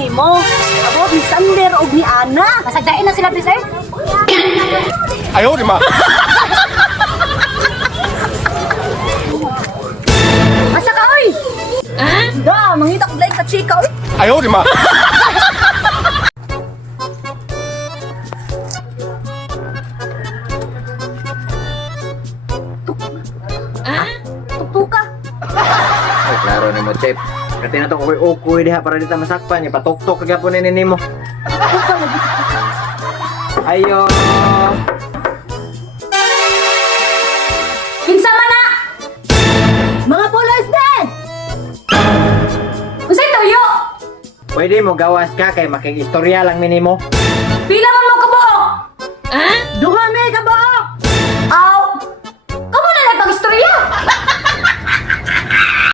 nimo. Abo ni Sander ug ni Ana. Masagdain na sila, sir. 哎呦我的妈！ Asa ka, oy? Da, mangita ko like ka chika oy. 哎呦我的妈！ Tuktuka. Ay, klaro ni mo, Chip. Kati na itong ukuy diha para dito masakpan. Ipatok-tok ka po nini mo. Ayo. Kinsa man na? Mga pulos din. Unsay tuyo? Pwede mo gawas ka kay making istorya lang minimo. Pila man mo kabuok? Duha me ka